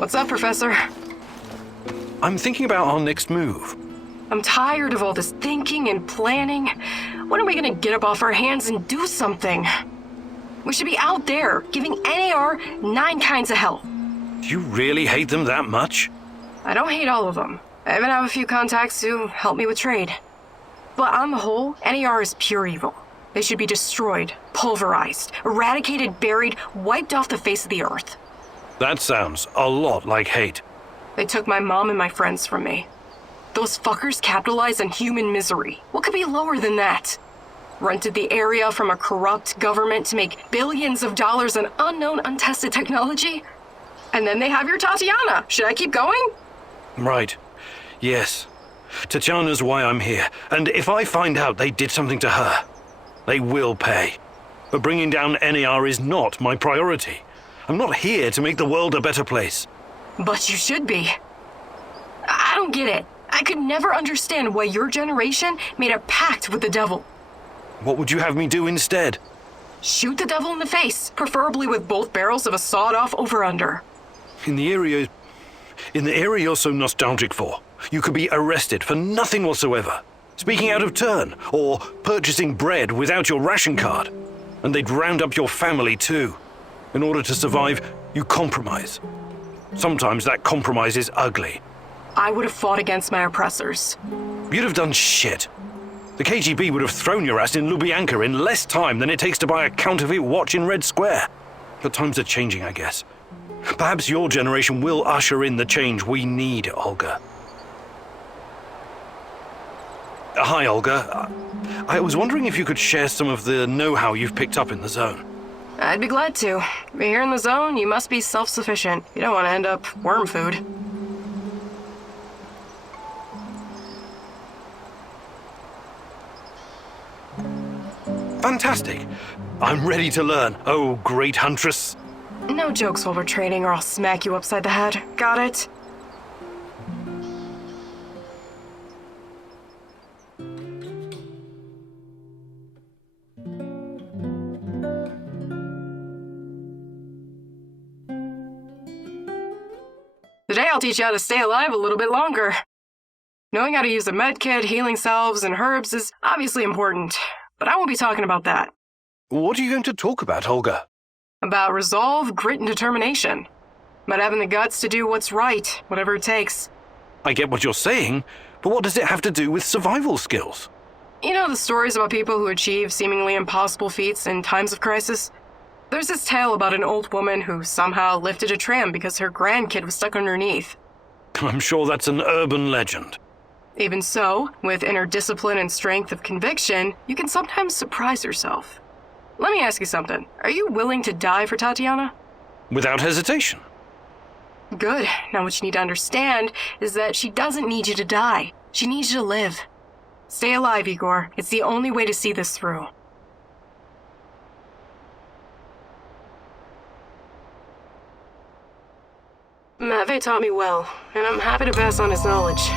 What's up, Professor? I'm thinking about our next move. I'm tired of all this thinking and planning. When are we gonna get up off our hands and do something? We should be out there, giving NAR 9 kinds of hell. Do you really hate them that much? I don't hate all of them. I even have a few contacts who help me with trade. But on the whole, NAR is pure evil. They should be destroyed, pulverized, eradicated, buried, wiped off the face of the earth. That sounds a lot like hate. They took my mom and my friends from me. Those fuckers capitalized on human misery. What could be lower than that? Rented the area from a corrupt government to make billions of dollars on unknown, untested technology? And then they have your Tatiana. Should I keep going? Right. Yes. Tatiana's why I'm here, and if I find out they did something to her, they will pay. But bringing down NAR is not my priority. I'm not here to make the world a better place. But you should be. I don't get it. I could never understand why your generation made a pact with the devil. What would you have me do instead? Shoot the devil in the face, preferably with both barrels of a sawed-off over-under. In the area you're so nostalgic for, you could be arrested for nothing whatsoever. Speaking out of turn, or purchasing bread without your ration card. And they'd round up your family too. In order to survive, you compromise. Sometimes that compromise is ugly. I would have fought against my oppressors. You'd have done shit. The KGB would have thrown your ass in Lubyanka in less time than it takes to buy a counterfeit watch in Red Square. But times are changing, I guess. Perhaps your generation will usher in the change we need, Olga. Hi, Olga. I was wondering if you could share some of the know-how you've picked up in the zone. I'd be glad to. But here in the zone, you must be self-sufficient. You don't want to end up worm food. Fantastic. I'm ready to learn, oh great huntress. No jokes while we're trading or I'll smack you upside the head. Got it? Today I'll teach you how to stay alive a little bit longer. Knowing how to use a medkit, healing salves, and herbs is obviously important, but I won't be talking about that. What are you going to talk about, Olga? About resolve, grit, and determination. About having the guts to do what's right, whatever it takes. I get what you're saying, but what does it have to do with survival skills? You know the stories about people who achieve seemingly impossible feats in times of crisis? There's this tale about an old woman who somehow lifted a tram because her grandkid was stuck underneath. I'm sure that's an urban legend. Even so, with inner discipline and strength of conviction, you can sometimes surprise yourself. Let me ask you something. Are you willing to die for Tatiana? Without hesitation. Good. Now what you need to understand is that she doesn't need you to die. She needs you to live. Stay alive, Igor. It's the only way to see this through. Matvey taught me well, and I'm happy to pass on his knowledge.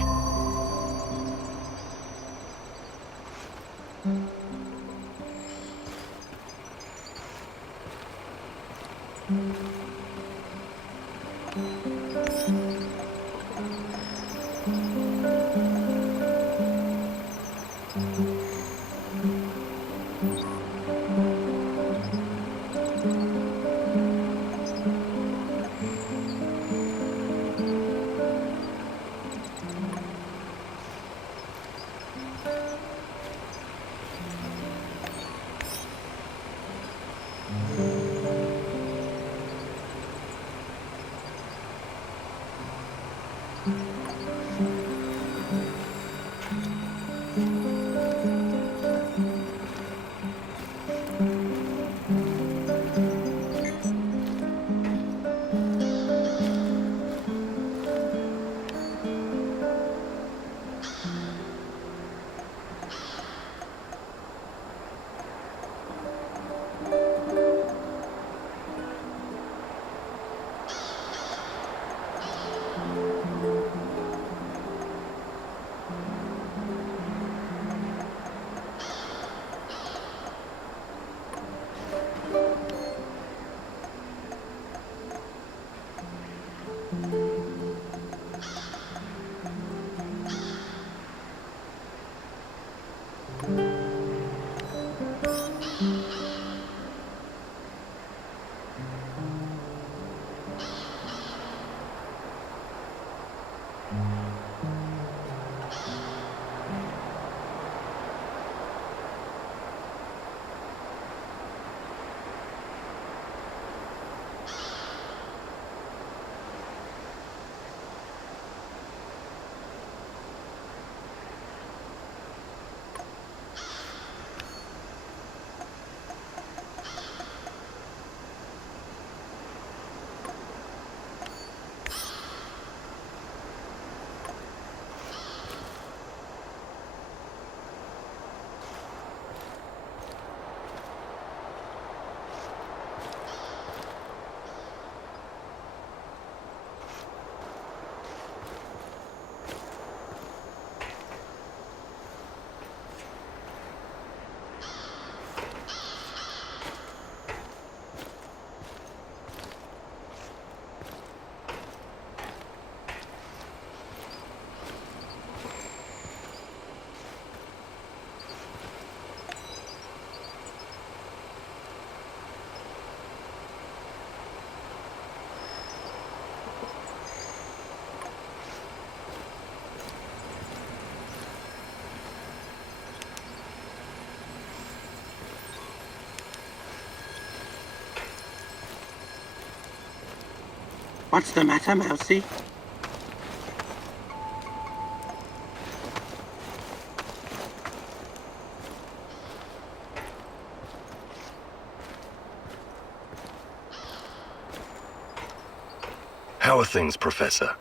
What's the matter, Mousy? How are things, Professor?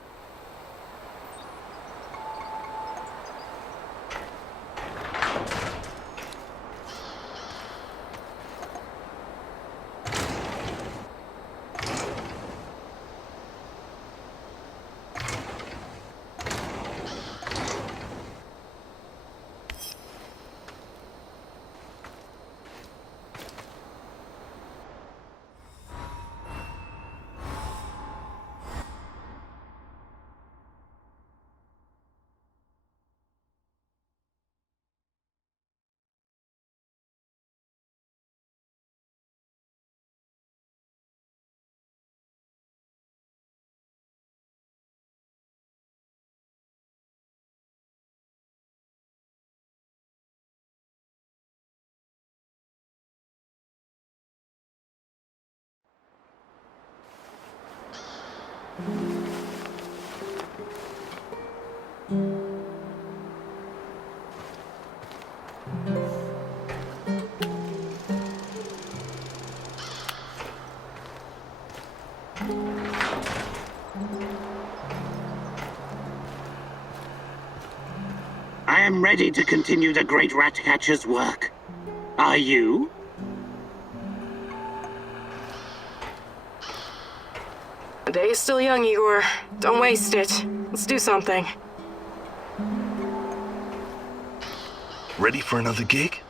I am ready to continue the great rat catcher's work. Are you? The day is still young, Igor. Don't waste it. Let's do something. Ready for another gig?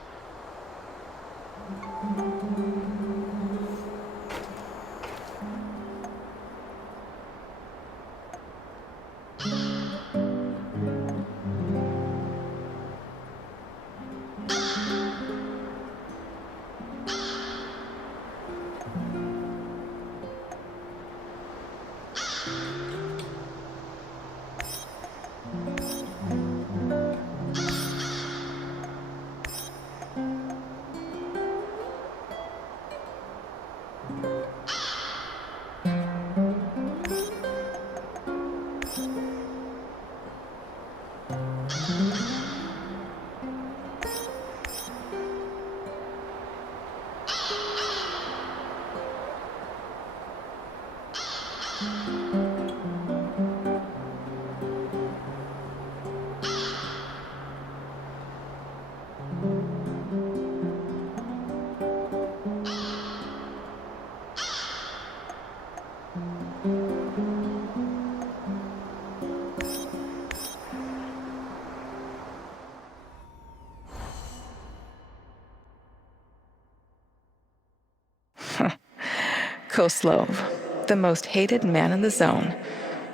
Kozlov, the most hated man in the zone.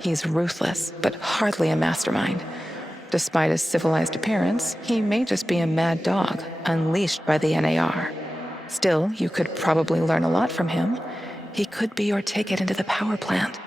He's ruthless, but hardly a mastermind. Despite his civilized appearance, he may just be a mad dog, unleashed by the NAR. Still, you could probably learn a lot from him. He could be your ticket into the power plant.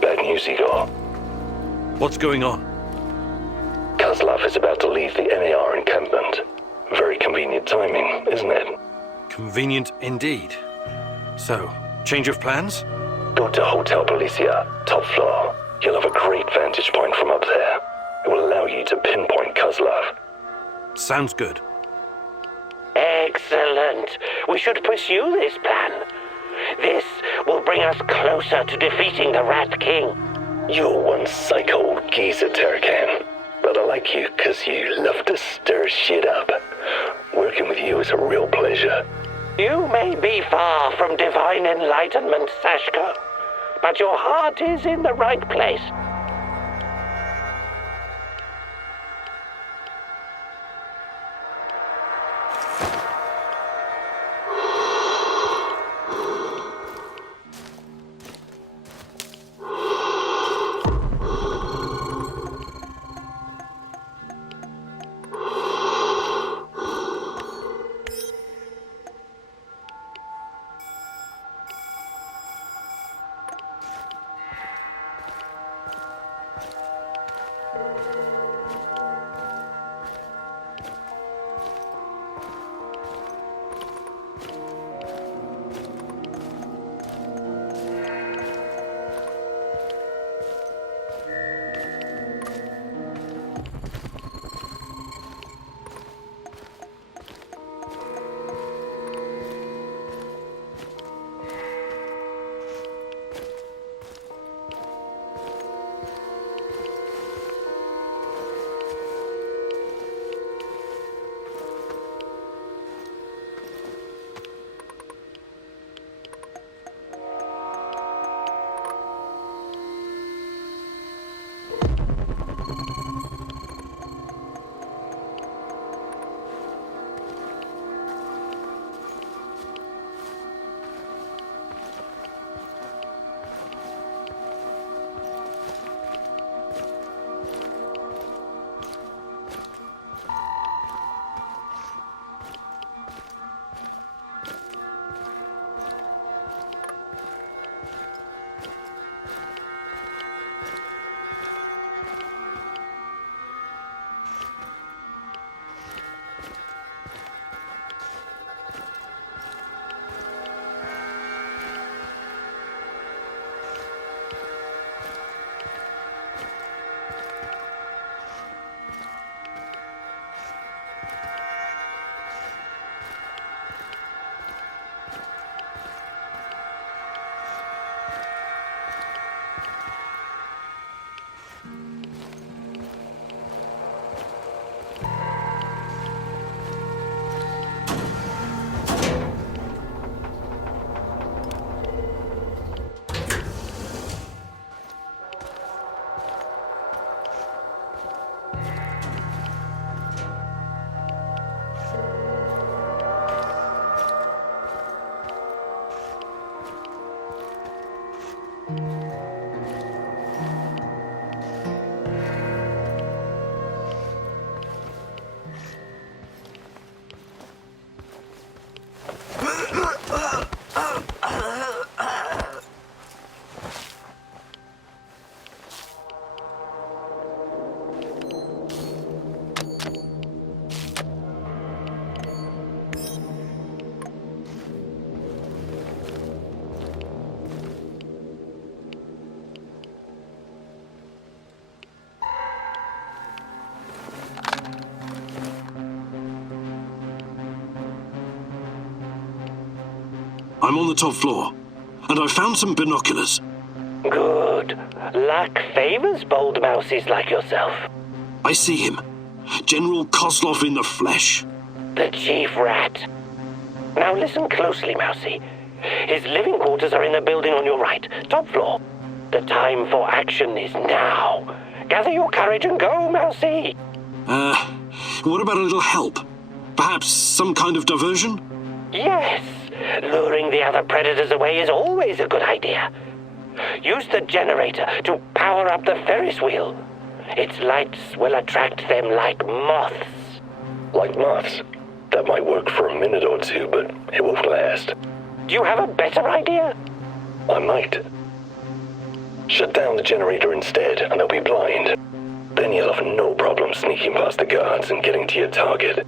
Bad news, Igor. What's going on? Kozlov is about to leave the NAR encampment. Very convenient timing, isn't it? Convenient indeed. So, change of plans? Go to Hotel Policia, top floor. You'll have a great vantage point from up there. It will allow you to pinpoint Kozlov. Sounds good. Excellent. We should pursue this plan. This will bring us closer to defeating the Rat King. You're one psycho old geezer, Turkan. But I like you because you love to stir shit up. Working with you is a real pleasure. You may be far from divine enlightenment, Sashko, but your heart is in the right place. I'm on the top floor, and I found some binoculars. Good. Luck favors bold mousies like yourself. I see him. General Kozlov in the flesh. The chief rat. Now listen closely, Mousy. His living quarters are in the building on your right, top floor. The time for action is now. Gather your courage and go, Mousy. What about a little help? Perhaps some kind of diversion? Yes. Luring the other predators away is always a good idea. Use the generator to power up the Ferris wheel. Its lights will attract them like moths. Like moths? That might work for a minute or two, but it won't last. Do you have a better idea? I might. Shut down the generator instead, and they'll be blind. Then you'll have no problem sneaking past the guards and getting to your target.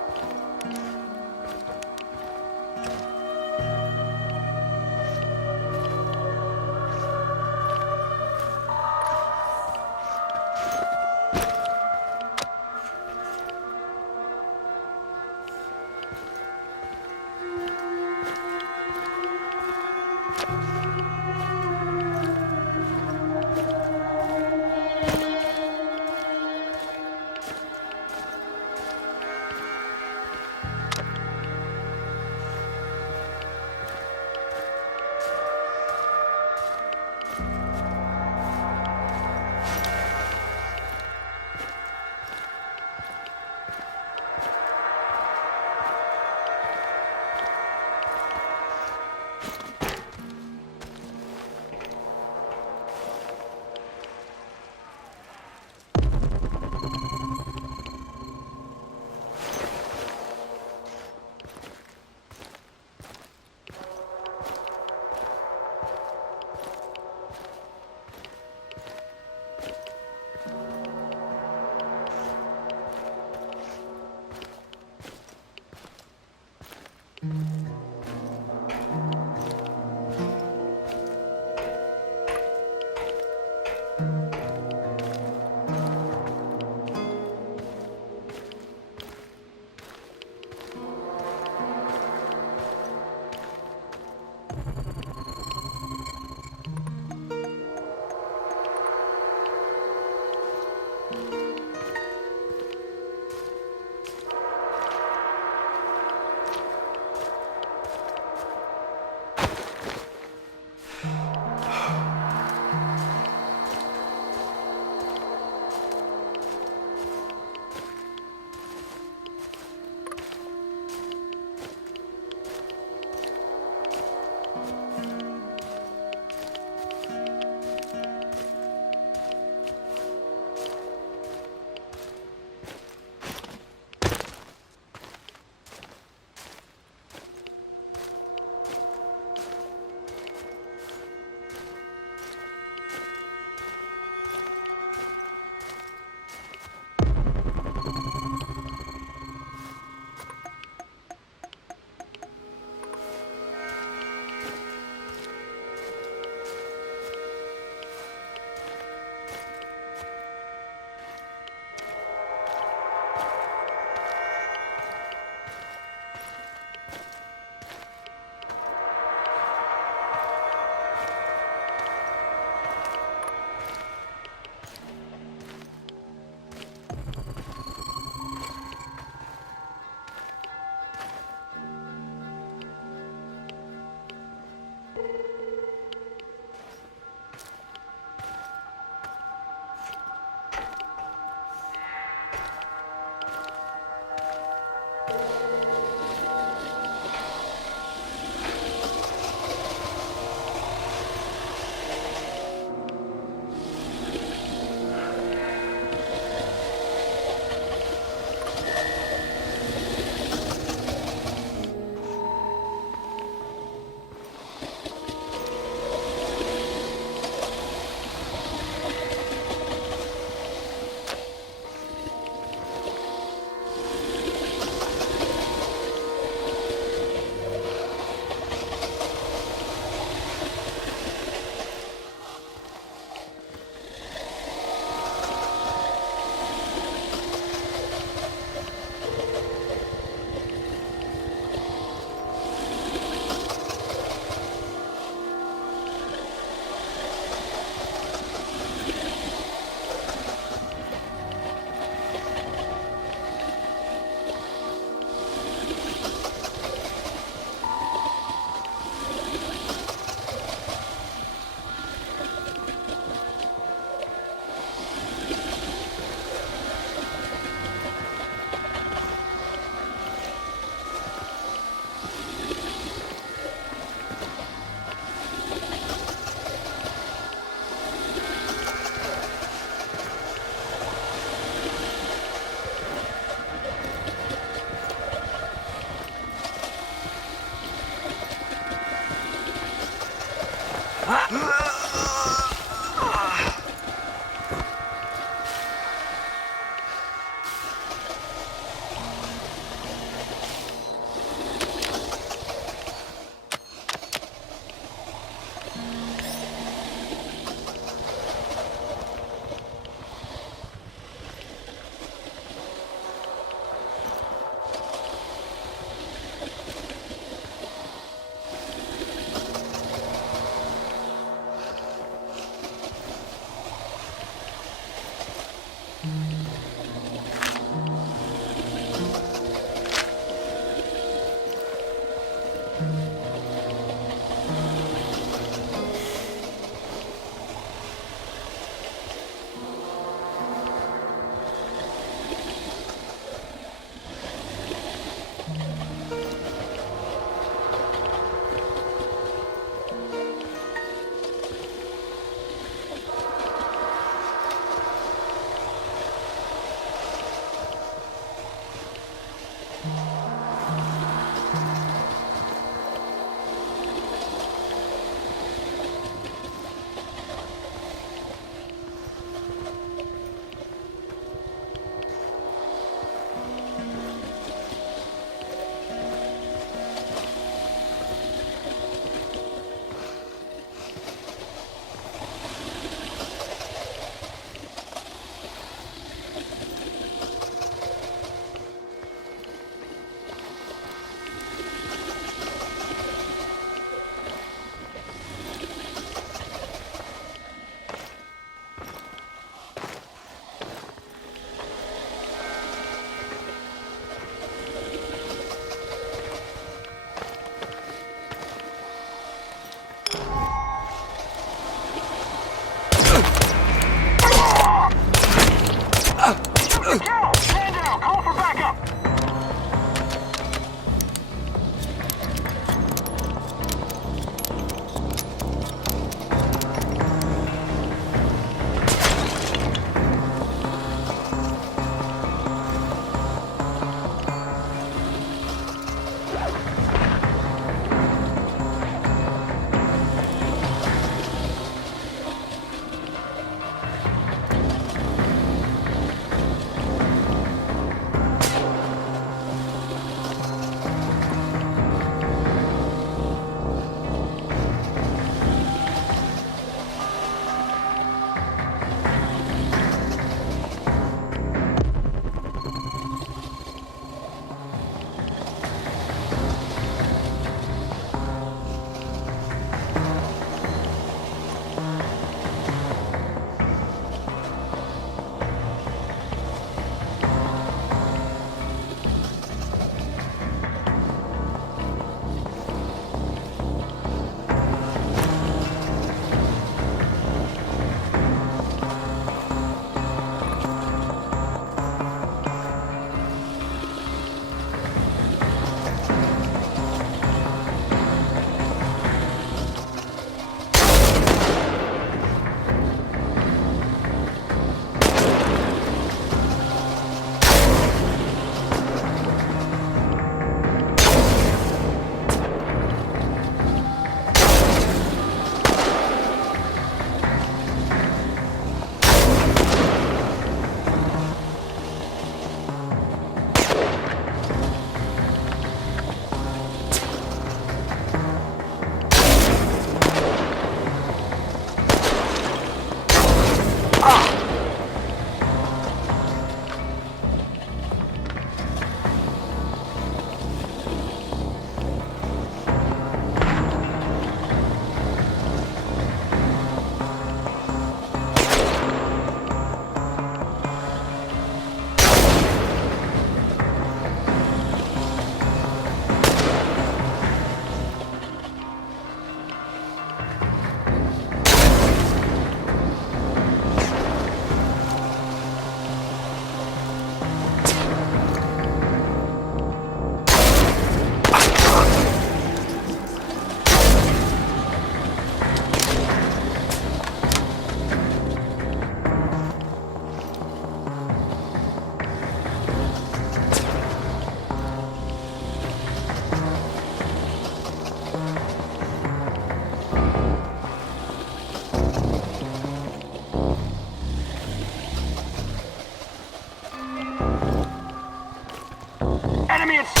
enemy in...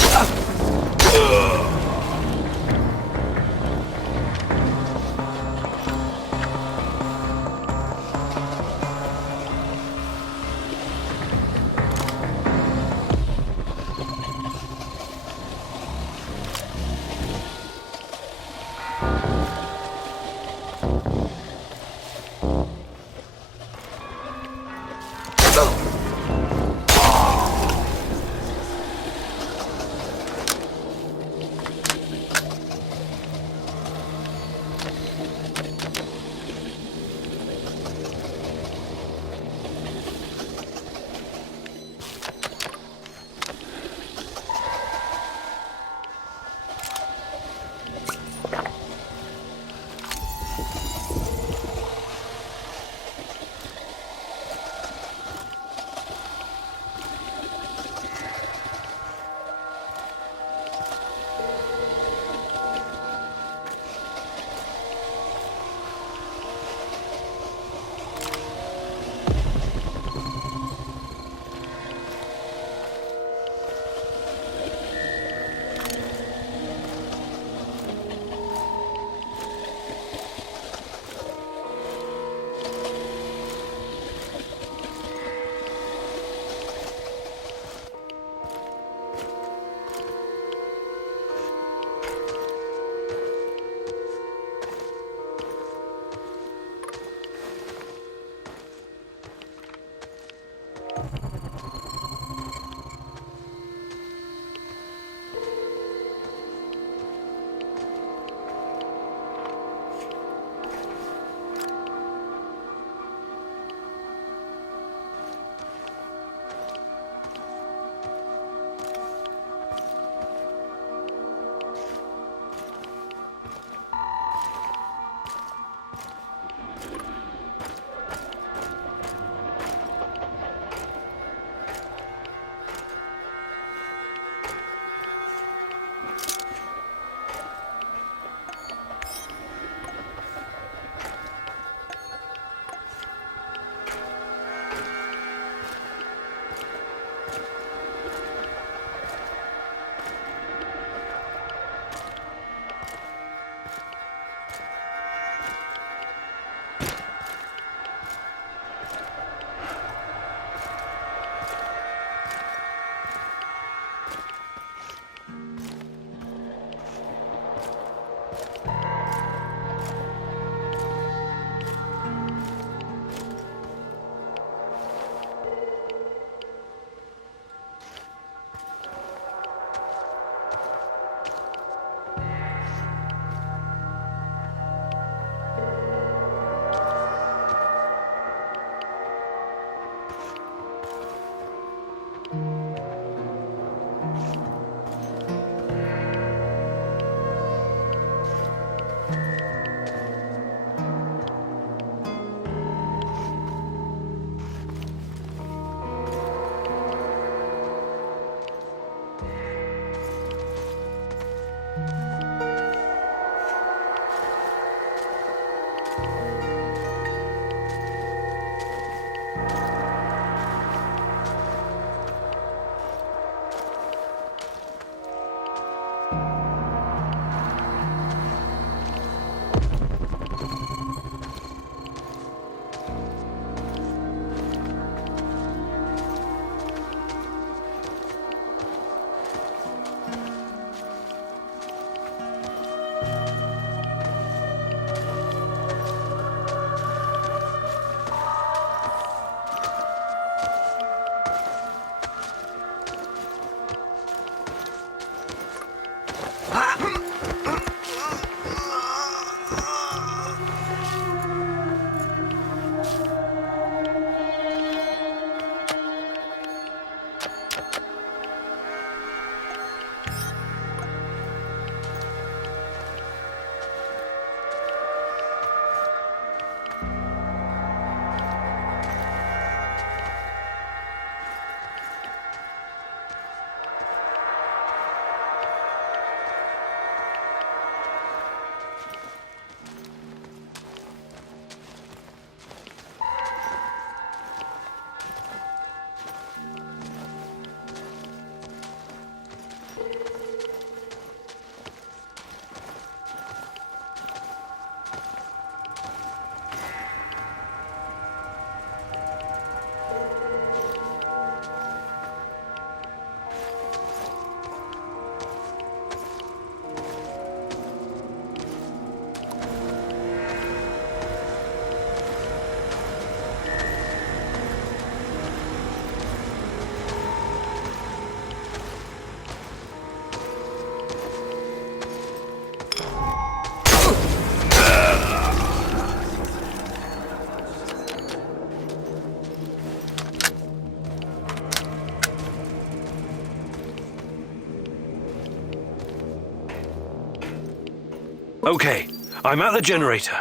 Okay, I'm at the generator.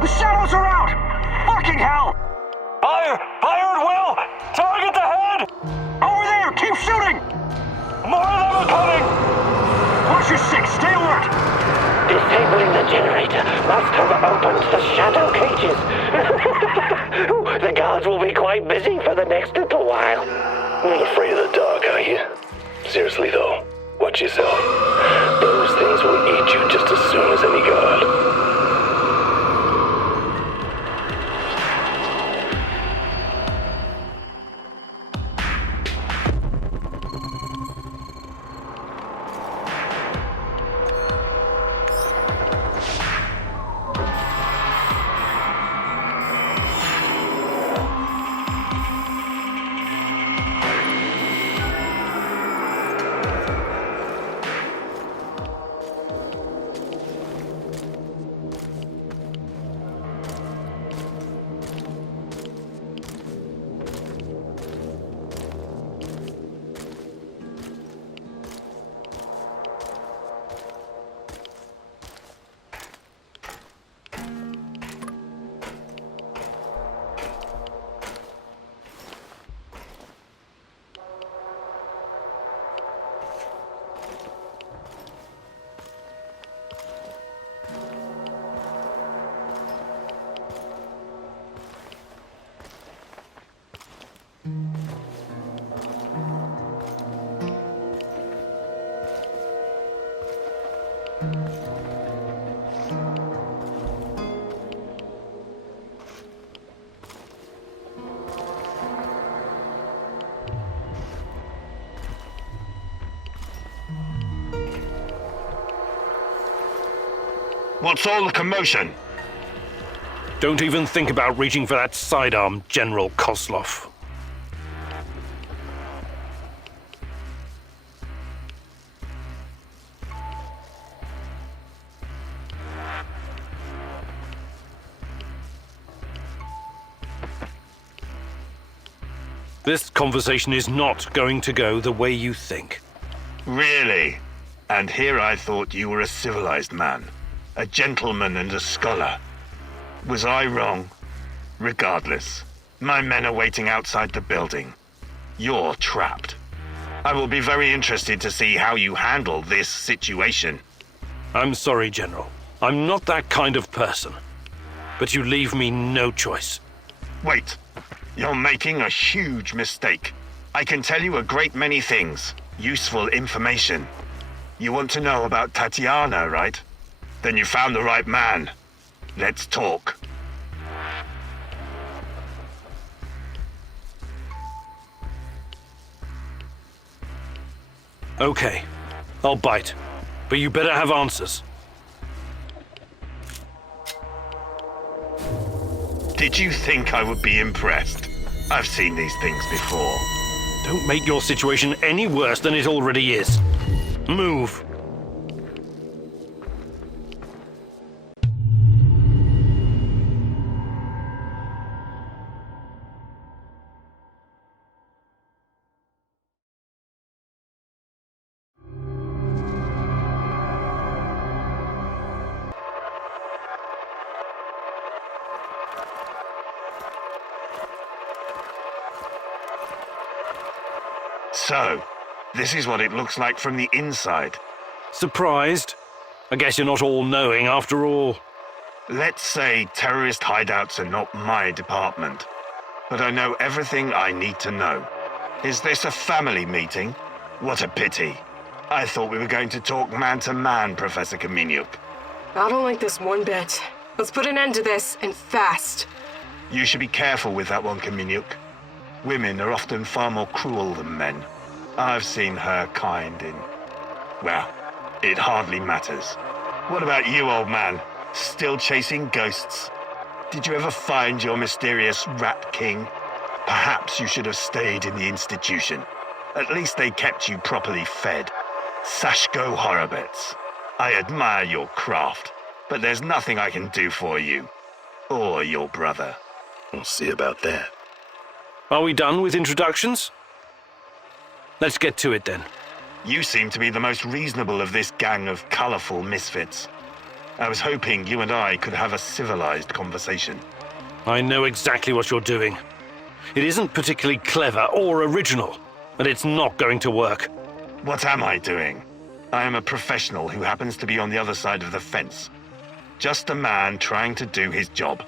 The shadows are out! Fucking hell! Fire! Fire at will! Target the head! Over there! Keep shooting! More of them are coming! Watch your six! Stay alert! Disabling the generator must have opened the shadow cages. The guards will be quite busy for the next little while. Not afraid of the dark, are you? Seriously though, watch yourself. Those things will eat you just as soon as any guard. What's all the commotion? Don't even think about reaching for that sidearm, General Kozlov. This conversation is not going to go the way you think. Really? And here I thought you were a civilized man, a gentleman and a scholar. Was I wrong? Regardless, my men are waiting outside the building. You're trapped. I will be very interested to see how you handle this situation. I'm sorry, General. I'm not that kind of person. But you leave me no choice. Wait. You're making a huge mistake. I can tell you a great many things. Useful information. You want to know about Tatiana, right? Then you found the right man. Let's talk. Okay, I'll bite. But you better have answers. Did you think I would be impressed? I've seen these things before. Don't make your situation any worse than it already is. Move. So, this is what it looks like from the inside. Surprised? I guess you're not all-knowing after all. Let's say terrorist hideouts are not my department, but I know everything I need to know. Is this a family meeting? What a pity. I thought we were going to talk man-to-man, Professor Kamieniuk. I don't like this one bit. Let's put an end to this, and fast. You should be careful with that one, Kamieniuk. Women are often far more cruel than men. I've seen her kind in... well, it hardly matters. What about you, old man? Still chasing ghosts? Did you ever find your mysterious Rat King? Perhaps you should have stayed in the institution. At least they kept you properly fed. Sashko Horowitz. I admire your craft, but there's nothing I can do for you. Or your brother. We'll see about that. Are we done with introductions? Let's get to it then. You seem to be the most reasonable of this gang of colorful misfits. I was hoping you and I could have a civilized conversation. I know exactly what you're doing. It isn't particularly clever or original, and it's not going to work. What am I doing? I am a professional who happens to be on the other side of the fence. Just a man trying to do his job.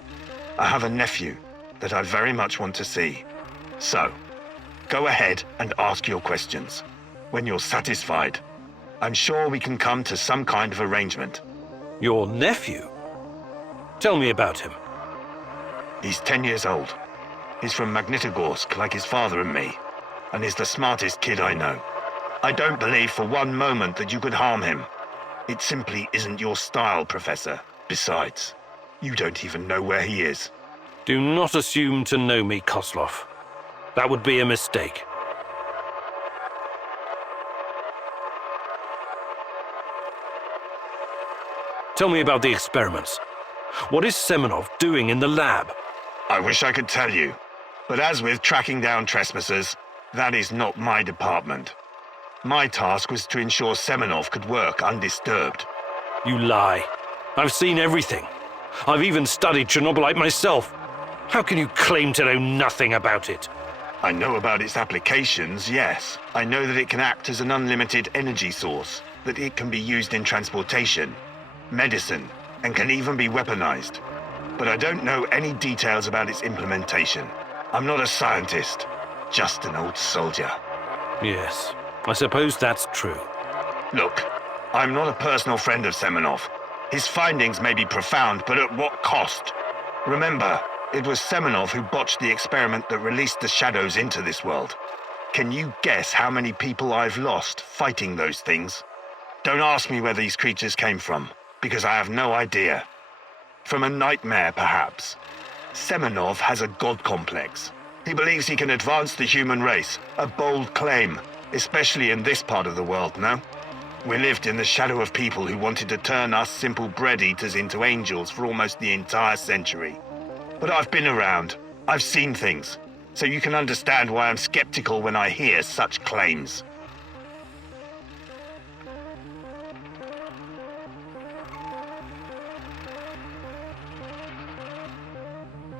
I have a nephew that I very much want to see. So, go ahead and ask your questions. When you're satisfied, I'm sure we can come to some kind of arrangement. Your nephew? Tell me about him. He's 10 years old. He's from Magnitogorsk like his father and me, and he's the smartest kid I know. I don't believe for one moment that you could harm him. It simply isn't your style, Professor. Besides, you don't even know where he is. Do not assume to know me, Kozlov. That would be a mistake. Tell me about the experiments. What is Semenov doing in the lab? I wish I could tell you, but as with tracking down trespassers, that is not my department. My task was to ensure Semenov could work undisturbed. You lie. I've seen everything. I've even studied Chernobylite myself. How can you claim to know nothing about it? I know about its applications, yes. I know that it can act as an unlimited energy source, that it can be used in transportation, medicine, and can even be weaponized. But I don't know any details about its implementation. I'm not a scientist, just an old soldier. Yes, I suppose that's true. Look, I'm not a personal friend of Semenov. His findings may be profound, but at what cost? Remember, it was Semenov who botched the experiment that released the shadows into this world. Can you guess how many people I've lost fighting those things? Don't ask me where these creatures came from, because I have no idea. From a nightmare, perhaps. Semenov has a god complex. He believes he can advance the human race, a bold claim, especially in this part of the world, no? We lived in the shadow of people who wanted to turn us simple bread-eaters into angels for almost the entire century. But I've been around. I've seen things. So you can understand why I'm skeptical when I hear such claims.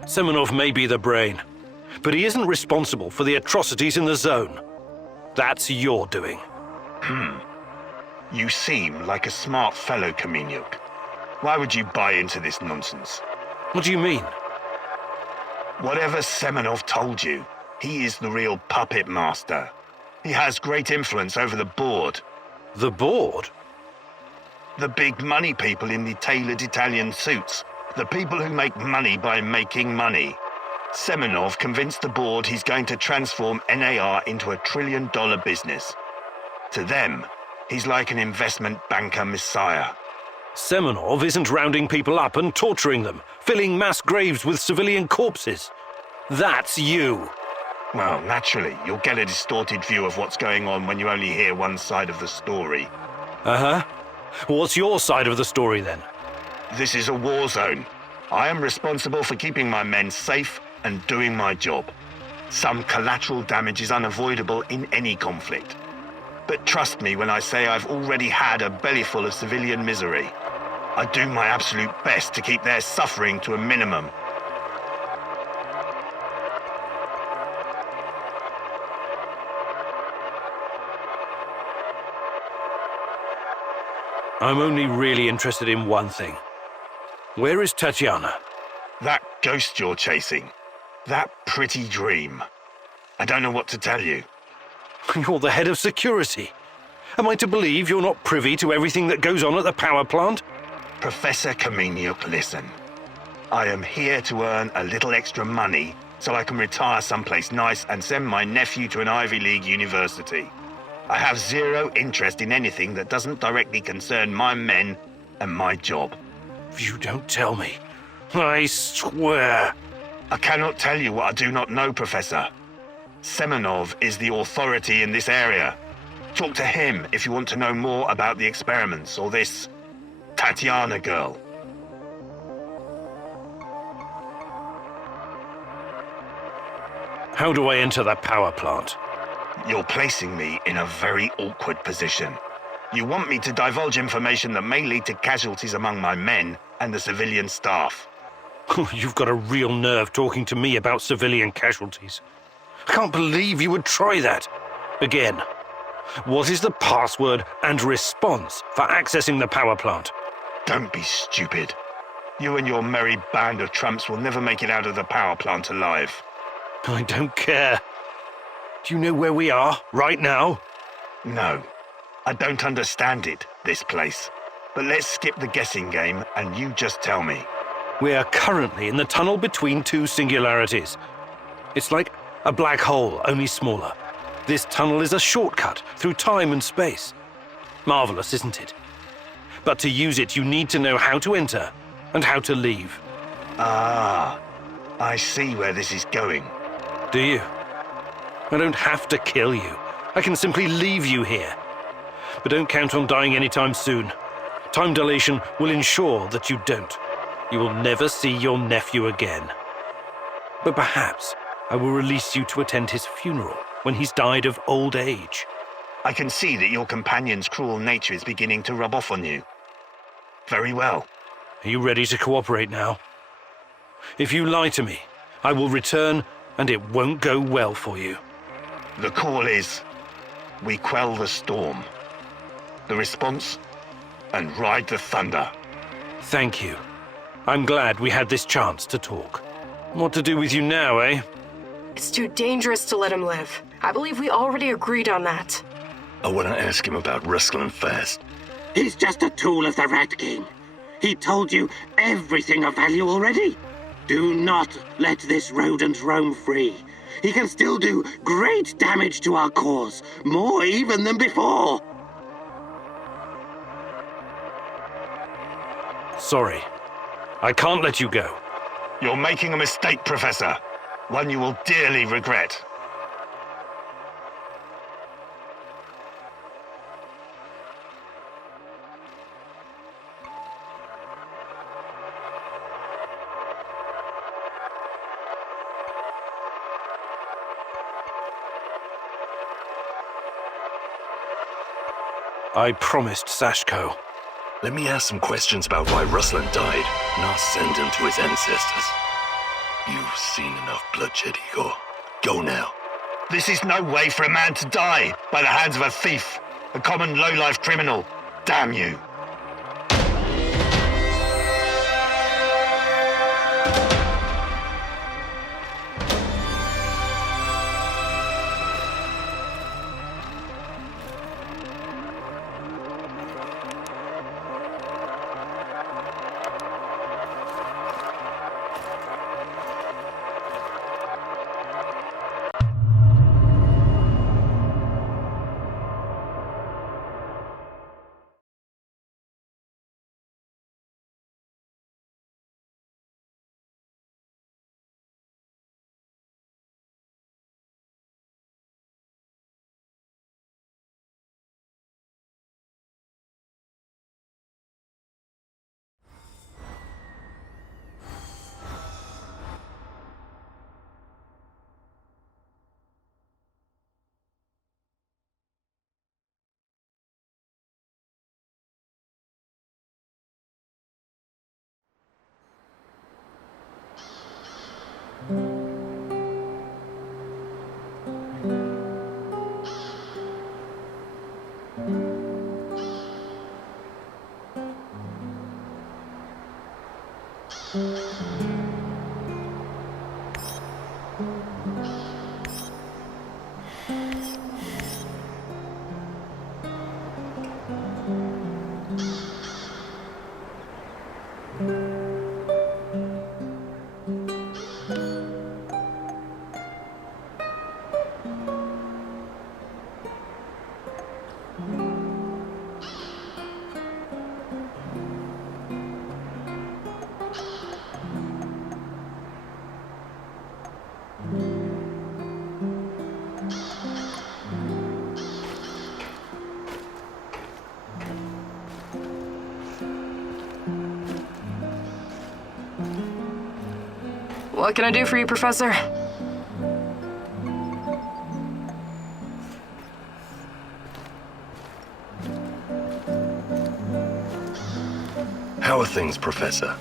Semenov may be the brain, but he isn't responsible for the atrocities in the zone. That's your doing. You seem like a smart fellow, Kamenyuk. Why would you buy into this nonsense? What do you mean? Whatever Semenov told you, he is the real puppet master. He has great influence over the board. The board? The big money people in the tailored Italian suits. The people who make money by making money. Semenov convinced the board he's going to transform NAR into $1 trillion business. To them, he's like an investment banker messiah. Semenov isn't rounding people up and torturing them, filling mass graves with civilian corpses. That's you. Well, naturally, you'll get a distorted view of what's going on when you only hear one side of the story. Uh-huh. What's your side of the story, then? This is a war zone. I am responsible for keeping my men safe and doing my job. Some collateral damage is unavoidable in any conflict. But trust me when I say I've already had a bellyful of civilian misery. I do my absolute best to keep their suffering to a minimum. I'm only really interested in one thing. Where is Tatiana? That ghost you're chasing. That pretty dream. I don't know what to tell you. You're the head of security. Am I to believe you're not privy to everything that goes on at the power plant? Professor Kamenyuk, listen. I am here to earn a little extra money so I can retire someplace nice and send my nephew to an Ivy League university. I have zero interest in anything that doesn't directly concern my men and my job. You don't tell me. I swear. I cannot tell you what I do not know, Professor. Semenov is the authority in this area. Talk to him if you want to know more about the experiments or this Tatiana girl. How do I enter that power plant? You're placing me in a very awkward position. You want me to divulge information that may lead to casualties among my men and the civilian staff. You've got a real nerve talking to me about civilian casualties. I can't believe you would try that. Again, what is the password and response for accessing the power plant? Don't be stupid. You and your merry band of trumps will never make it out of the power plant alive. I don't care. Do you know where we are right now? No, I don't understand it, this place. But let's skip the guessing game and you just tell me. We are currently in the tunnel between two singularities. It's like a black hole, only smaller. This tunnel is a shortcut through time and space. Marvelous, isn't it? But to use it, you need to know how to enter and how to leave. Ah, I see where this is going. Do you? I don't have to kill you. I can simply leave you here. But don't count on dying anytime soon. Time dilation will ensure that you don't. You will never see your nephew again. But perhaps I will release you to attend his funeral when he's died of old age. I can see that your companion's cruel nature is beginning to rub off on you. Very well. Are you ready to cooperate now? If you lie to me, I will return and it won't go well for you. The call is, we quell the storm. The response, and ride the thunder. Thank you. I'm glad we had this chance to talk. What to do with you now, eh? It's too dangerous to let him live. I believe we already agreed on that. I want to ask him about Rustlin first. He's just a tool of the Rat King. He told you everything of value already. Do not let this rodent roam free. He can still do great damage to our cause, more even than before. Sorry. I can't let you go. You're making a mistake, Professor. One you will dearly regret. I promised Sashko. Let me ask some questions about why Rustlin died, and I'll send him to his ancestors. You've seen enough bloodshed, Igor. Go now. This is no way for a man to die by the hands of a thief, a common low-life criminal. Damn you. What can I do for you, Professor? How are things, Professor?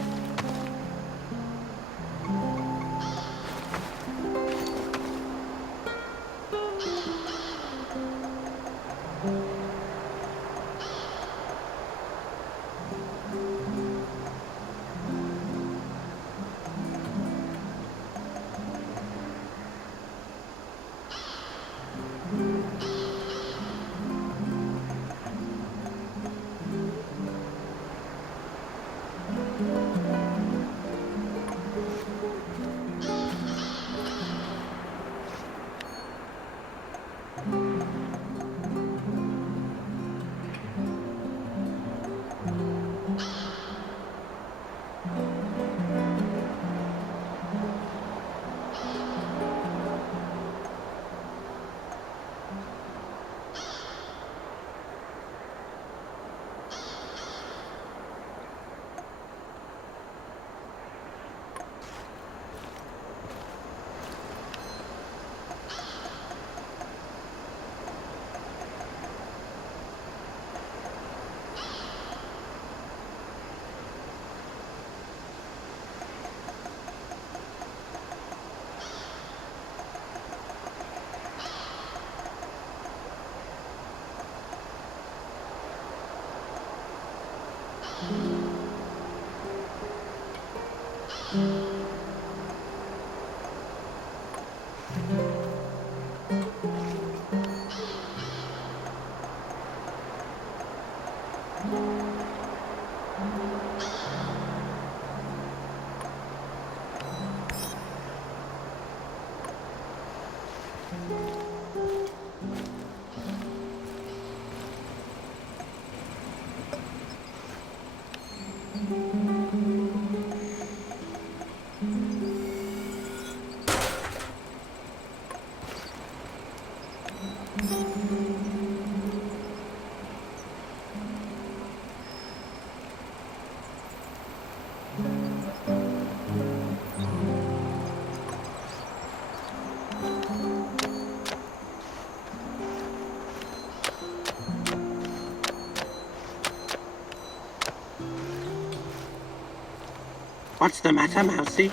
What's the matter, Mousy?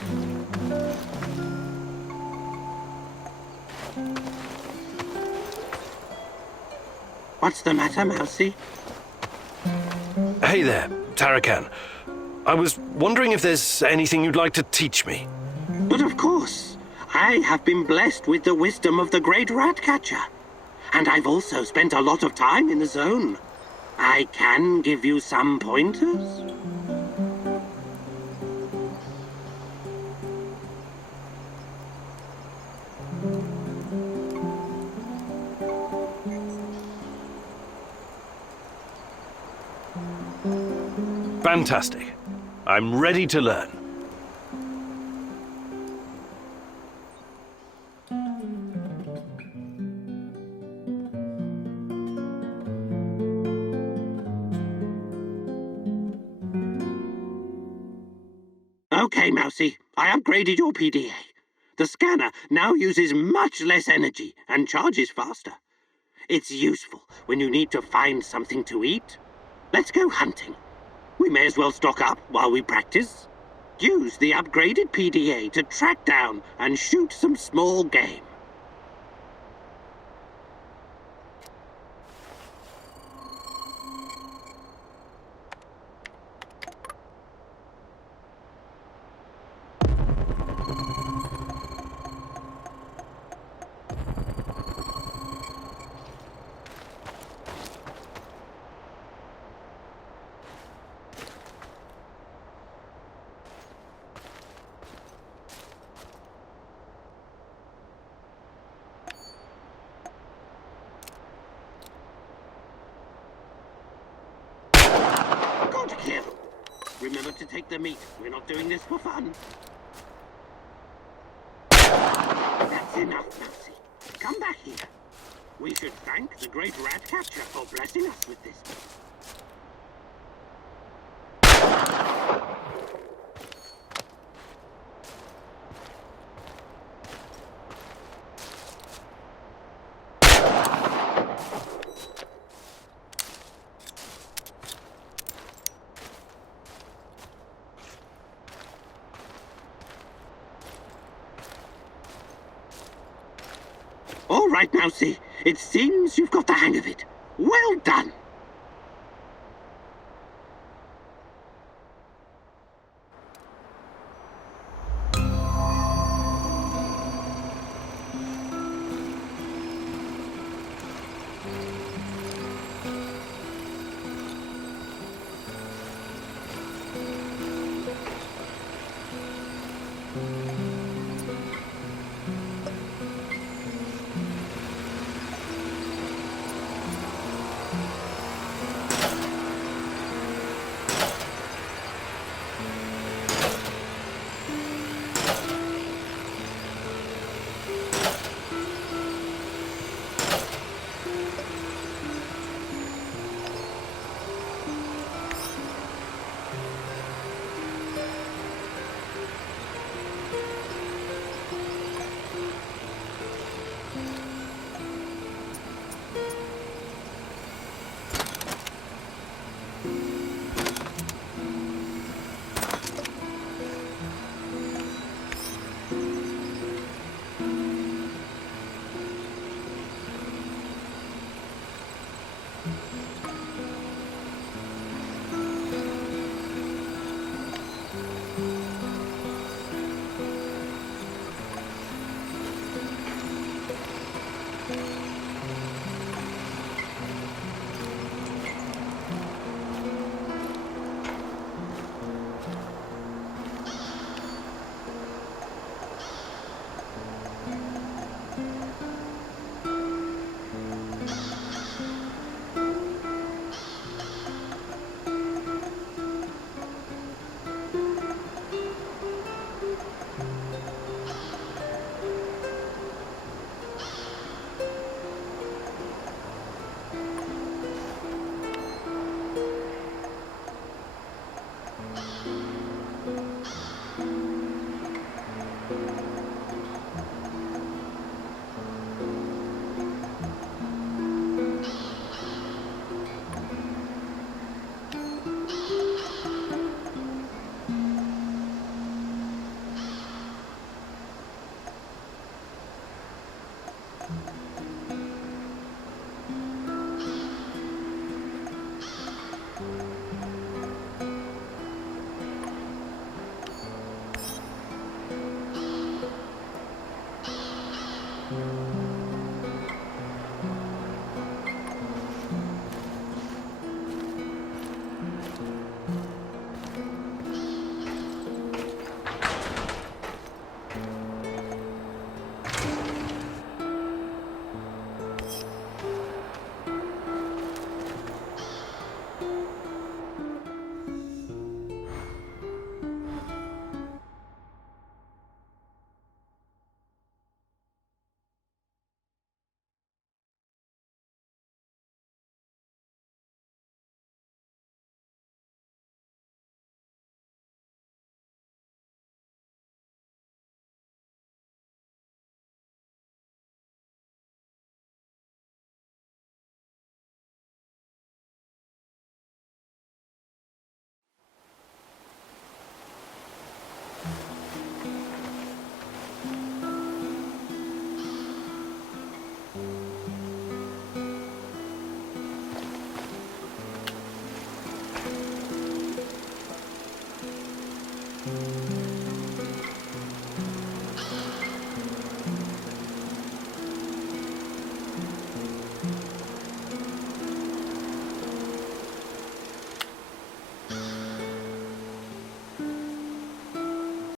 What's the matter, Mousy? Hey there, Tarakan. I was wondering if there's anything you'd like to teach me. But of course, I have been blessed with the wisdom of the great rat catcher. And I've also spent a lot of time in the zone. I can give you some pointers. Fantastic. I'm ready to learn. Okay, Mousy, I upgraded your PDA. The scanner now uses much less energy and charges faster. It's useful when you need to find something to eat. Let's go hunting. We may as well stock up while we practice. Use the upgraded PDA to track down and shoot some small game. Good kill. Remember to take the meat. We're not doing this for fun. That's enough, Mousy. Come back here. We should thank the great rat catcher for blessing us with this. All right, Mousy. It seems you've got the hang of it. Well done.